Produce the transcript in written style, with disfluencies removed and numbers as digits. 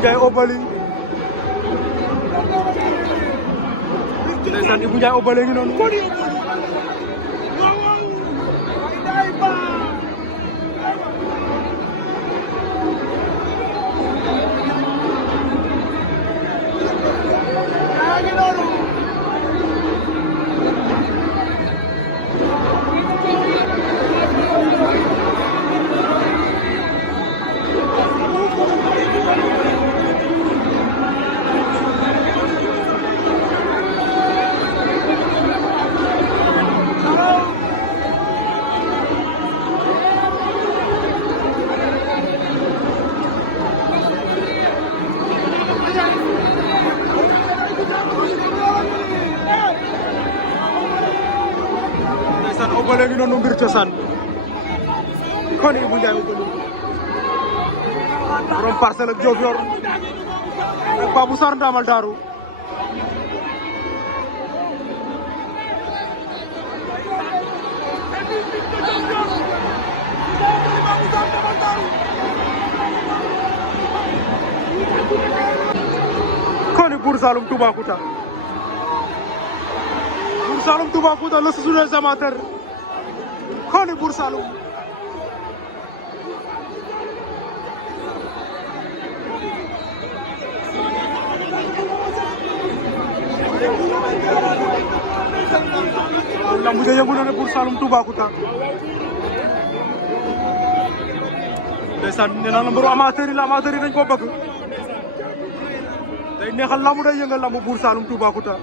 Ndiaye Obali ndeysaan Ibou Ndiaye Obali ngi noonu Obali ngi noonu mbir cosaan kon Ibou Ndiaye Obali borom Parcelles ak Diofior ak Babou Sarr Ndamal Daaru kon Bour Saloum Toubacouta Bour Saloum Toubacouta le soutien des amateurs kon Bour Saloum lambu ja yëngu na ne Bour Saloum Toubacouta ndeysaan nee naa la mbiru amateur yi dañ ko bëgg day neexal lambu day yëngal lambu Bour Saloum Toubacouta